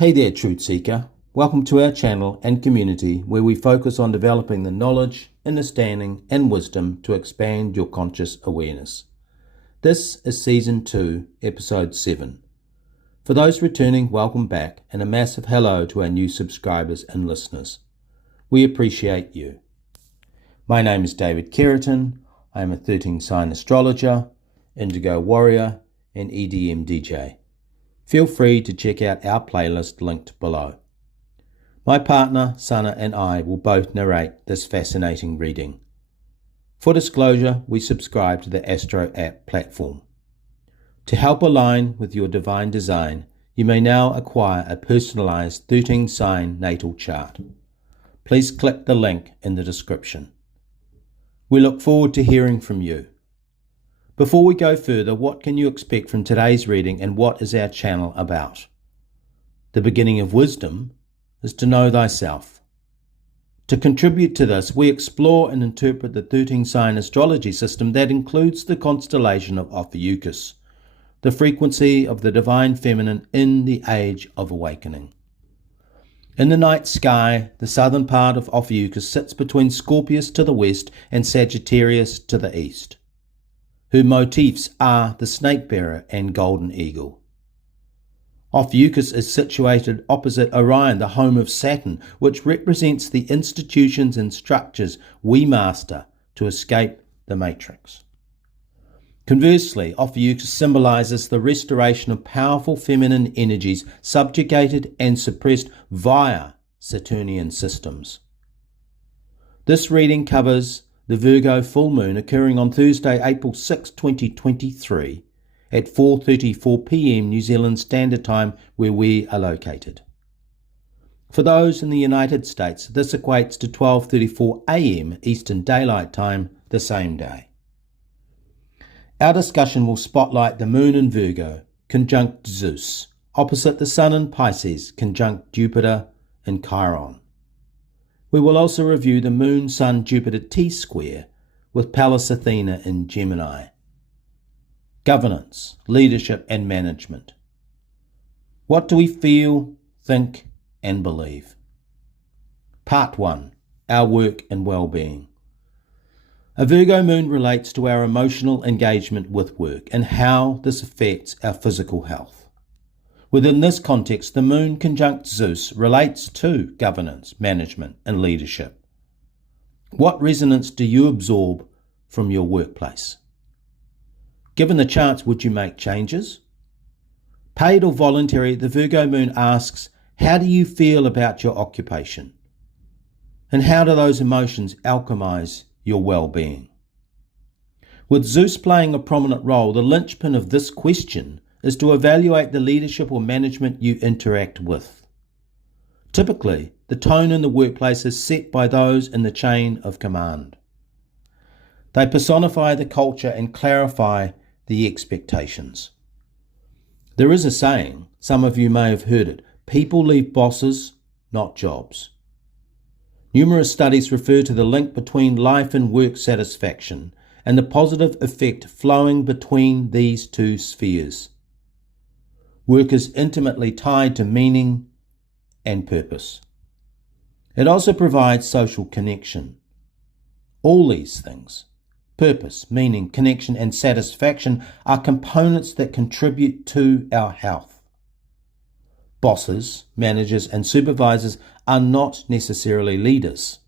Hey there, Truth Seeker. Welcome to our channel and community where we focus on developing the knowledge, understanding, and wisdom to expand your conscious awareness. This is Season 2, Episode 7. For those returning, welcome back, and a massive hello to our new subscribers and listeners. We appreciate you. My name is David Keratin. I am a 13-sign astrologer, indigo warrior, and EDM DJ. Feel free to check out our playlist linked below. My partner, Sana, and I will both narrate this fascinating reading. For disclosure, we subscribe to the Astro app platform. To help align with your divine design, you may now acquire a personalized 13-sign natal chart. Please click the link in the description. We look forward to hearing from you. Before we go further, what can you expect from today's reading and what is our channel about? The beginning of wisdom is to know thyself. To contribute to this, we explore and interpret the 13-sign astrology system that includes the constellation of Ophiuchus, the frequency of the divine feminine in the Age of Awakening. In the night sky, the southern part of Ophiuchus sits between Scorpius to the west and Sagittarius to the east, whose motifs are the snake bearer and golden eagle. Ophiuchus is situated opposite Orion, the home of Saturn, which represents the institutions and structures we master to escape the matrix. Conversely, Ophiuchus symbolizes the restoration of powerful feminine energies subjugated and suppressed via Saturnian systems. This reading covers the Virgo Full Moon occurring on Thursday, April 6, 2023 at 4:34 p.m. New Zealand Standard Time where we are located. For those in the United States, this equates to 12:34 a.m. Eastern Daylight Time the same day. Our discussion will spotlight the Moon in Virgo, conjunct Zeus, opposite the Sun in Pisces, conjunct Jupiter in Chiron. We will also review the Moon-Sun-Jupiter T-square with Pallas Athena in Gemini. Governance, leadership and management. What do we feel, think and believe? Part 1. Our work and well-being. A Virgo moon relates to our emotional engagement with work and how this affects our physical health. Within this context, the moon conjunct Zeus relates to governance, management, and leadership. What resonance do you absorb from your workplace? Given the chance, would you make changes? Paid or voluntary, the Virgo moon asks, how do you feel about your occupation? And how do those emotions alchemize your well-being? With Zeus playing a prominent role, the linchpin of this question is to evaluate the leadership or management you interact with. Typically, the tone in the workplace is set by those in the chain of command. They personify the culture and clarify the expectations. There is a saying, some of you may have heard it, people leave bosses, not jobs. Numerous studies refer to the link between life and work satisfaction and the positive effect flowing between these two spheres. Work is intimately tied to meaning and purpose. It also provides social connection. All these things, purpose, meaning, connection, and satisfaction, are components that contribute to our health. Bosses, managers, and supervisors are not necessarily leaders.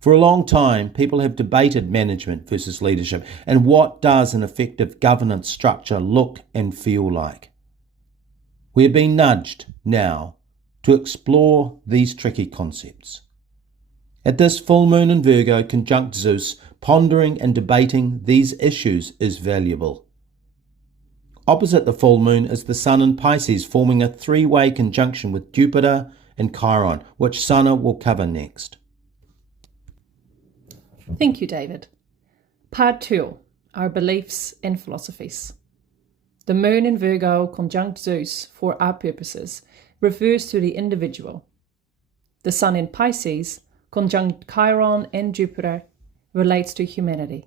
For a long time, people have debated management versus leadership and what does an effective governance structure look and feel like. We are being nudged now to explore these tricky concepts. At this full moon in Virgo conjunct Zeus, pondering and debating these issues is valuable. Opposite the full moon is the Sun in Pisces, forming a three-way conjunction with Jupiter and Chiron, which Sana will cover next. Thank you, David. Part 2. Our beliefs and philosophies. The moon in Virgo conjunct Zeus, for our purposes, refers to the individual. The Sun in Pisces, conjunct Chiron and Jupiter, relates to humanity.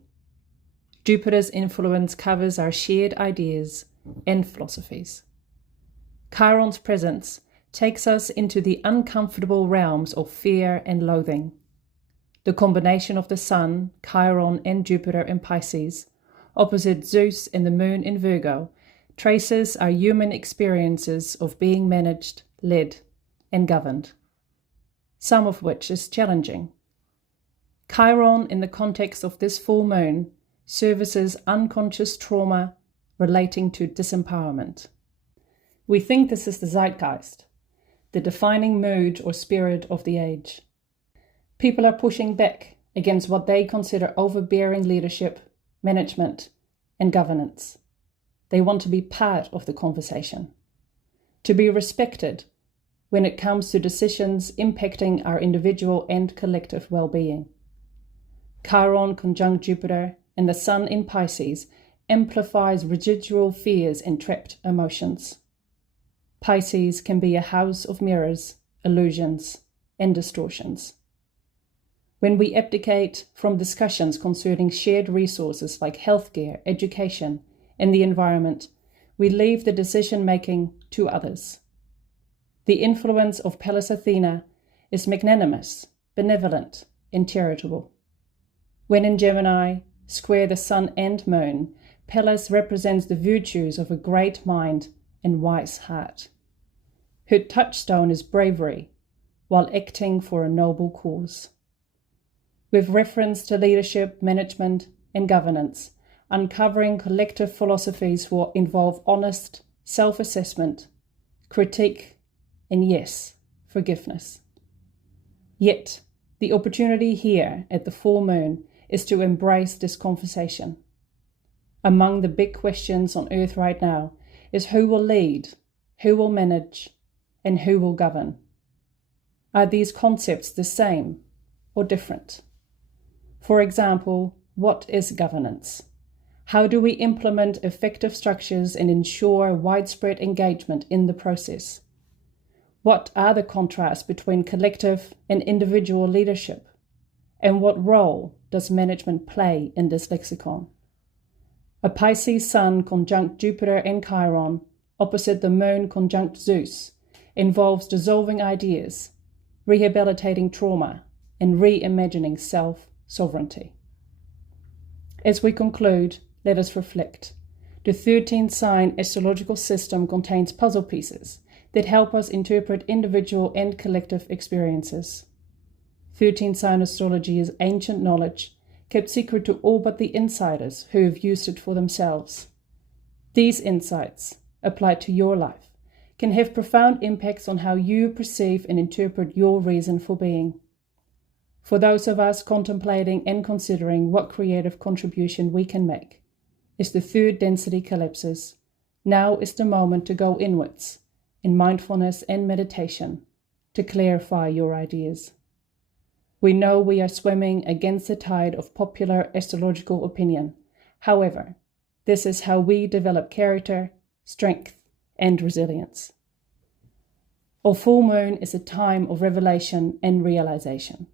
Jupiter's influence covers our shared ideas and philosophies. Chiron's presence takes us into the uncomfortable realms of fear and loathing. The combination of the Sun, Chiron, and Jupiter in Pisces, opposite Zeus and the Moon in Virgo, traces our human experiences of being managed, led, and governed, some of which is challenging. Chiron, in the context of this full moon, services unconscious trauma relating to disempowerment. We think this is the zeitgeist, the defining mood or spirit of the age. People are pushing back against what they consider overbearing leadership, management, and governance. They want to be part of the conversation, to be respected when it comes to decisions impacting our individual and collective well-being. Chiron conjunct Jupiter and the Sun in Pisces amplifies residual fears and trapped emotions. Pisces can be a house of mirrors, illusions, and distortions. When we abdicate from discussions concerning shared resources like healthcare, education, and the environment, we leave the decision-making to others. The influence of Pallas Athena is magnanimous, benevolent, and charitable. When in Gemini, square the Sun and Moon, Pallas represents the virtues of a great mind and wise heart. Her touchstone is bravery, while acting for a noble cause. With reference to leadership, management, and governance, uncovering collective philosophies will involve honest self-assessment, critique, and yes, forgiveness. Yet, the opportunity here at the full moon is to embrace this conversation. Among the big questions on Earth right now is who will lead, who will manage, and who will govern. Are these concepts the same or different? For example, what is governance? How do we implement effective structures and ensure widespread engagement in the process? What are the contrasts between collective and individual leadership? And what role does management play in this lexicon? A Pisces Sun conjunct Jupiter and Chiron, opposite the Moon conjunct Zeus, involves dissolving ideas, rehabilitating trauma, and reimagining self-sovereignty. As we conclude, let us reflect. The 13-sign astrological system contains puzzle pieces that help us interpret individual and collective experiences. 13-sign astrology is ancient knowledge, kept secret to all but the insiders who have used it for themselves. These insights, applied to your life, can have profound impacts on how you perceive and interpret your reason for being. For those of us contemplating and considering what creative contribution we can make, as the third density collapses, now is the moment to go inwards in mindfulness and meditation to clarify your ideas. We know we are swimming against the tide of popular astrological opinion. However, this is how we develop character, strength, and resilience. Our full moon is a time of revelation and realization,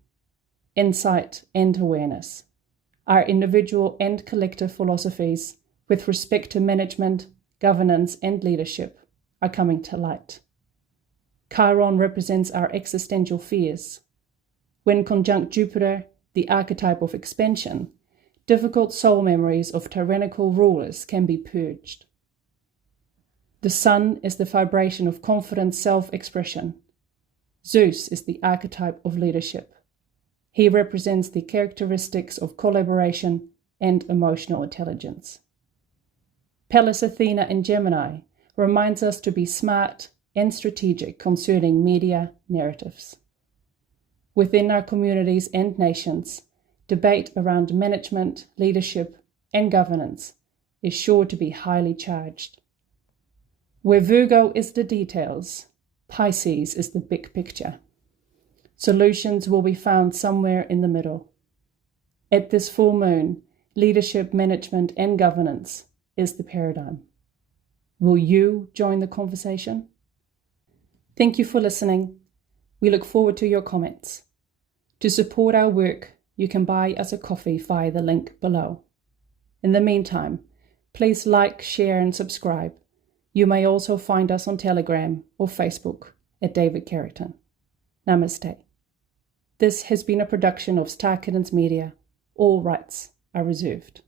insight and awareness. Our individual and collective philosophies with respect to management, governance, and leadership are coming to light. Chiron represents our existential fears. When conjunct Jupiter, the archetype of expansion, difficult soul memories of tyrannical rulers can be purged. The Sun is the vibration of confident self-expression. Zeus is the archetype of leadership. He represents the characteristics of collaboration and emotional intelligence. Pallas Athena in Gemini reminds us to be smart and strategic concerning media narratives. Within our communities and nations, debate around management, leadership, and governance is sure to be highly charged. Where Virgo is the details, Pisces is the big picture. Solutions will be found somewhere in the middle. At this full moon, leadership, management, and governance is the paradigm. Will you join the conversation? Thank you for listening. We look forward to your comments. To support our work, you can buy us a coffee via the link below. In the meantime, please like, share, and subscribe. You may also find us on Telegram or Facebook at David Carrington. Namaste. This has been a production of Star Kittens Media. All rights are reserved.